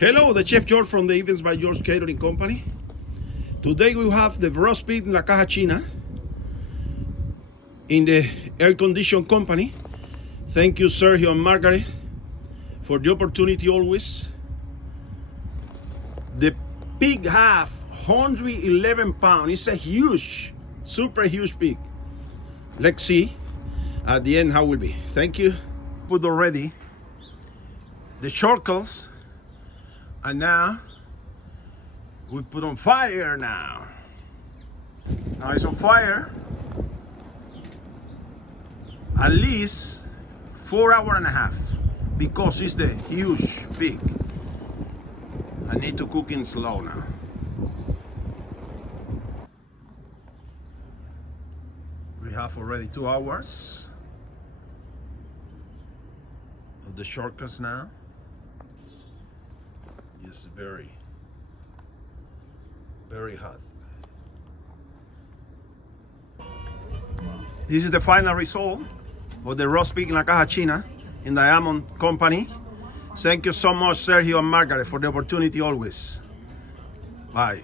Hello, the Chef George from the Events by George Catering Company. Today we have the roast pig in la caja china in the air condition company. Thank you, Sergio and Margaret, for the opportunity always. The pig have 111 pounds. It's a huge, super huge pig. Let's see at the end how it will be. Thank you. Put already the shortcuts. And now we put on fire now. Now it's on fire. At least 4 hours and a half because it's the huge pig. I need to cook in slow now. We have already 2 hours of the shortcuts now. It's very, very hot. This is the final result of the roast pig in la caja china in the Diamond company. Thank you so much, Sergio and Margaret, for the opportunity always. Bye.